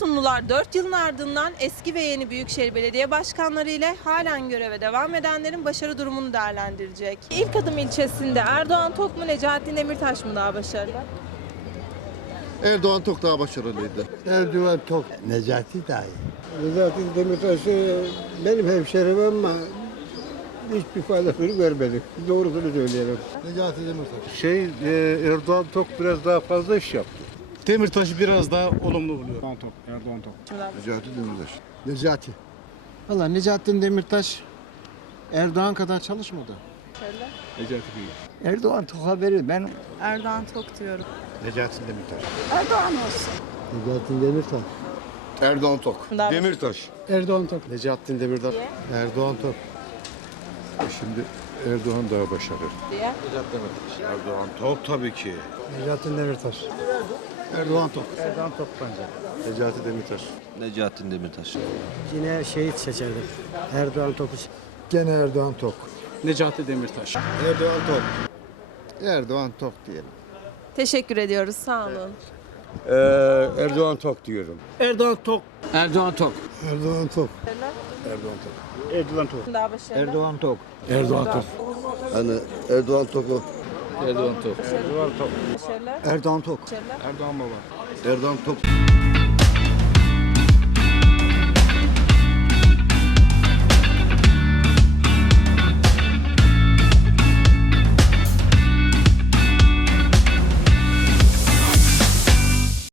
Sorumlular 4 yılın ardından eski ve yeni Büyükşehir Belediye Başkanları ile halen göreve devam edenlerin başarı durumunu değerlendirecek. İlk adım ilçesinde Erdoğan Tok mu Necati Demirtaş mı daha başarılı? Erdoğan çok daha başarılıydı. Erdoğan Tok. Necati dahi. Necati Demirtaş e, benim hemşerim ama hiçbir faydasını görmedik. Doğrusunu söyleyelim. Necati Demirtaş. Şey e, Erdoğan Tok biraz daha fazla iş yaptı. Demirtaş'ı biraz daha olumlu buluyor. Erdoğan Tok, Erdoğan Tok. Necati Demirtaş. Necati. Valla Necatin Demirtaş Erdoğan kadar çalışmadı. Necati Bey. Erdoğan Tok'a verir. Ben Erdoğan Tok diyorum. Necati Demirtaş. Necati Demirtaş. Erdoğan Tok. Demirtaş. Erdoğan Tok. Necati Demirtaş. Erdoğan Tok. Şimdi Erdoğan daha başarılı. diye. Erdoğan Tok tabii ki. Necati Demirtaş. Erdoğan Tok. Erdoğan Tok bence. Necati Demirtaş. Necati Demirtaş. Yine şehit seçerdim. Erdoğan Tok'u Gene Erdoğan Tok. Necati Demirtaş. Erdoğan Tok. Erdoğan Tok diyelim. Teşekkür ediyoruz. Sağ olun. Erdoğan Tok diyorum. Erdoğan Tok. Erdoğan Tok. Erdoğan Tok. Daha başarılı. Erdoğan Tok. Erdoğan Tok. Hani Erdoğan Tok'u. Erdoğan Tok. Erdoğan Tok. Başarılı. Erdoğan Baba. Erdoğan Tok.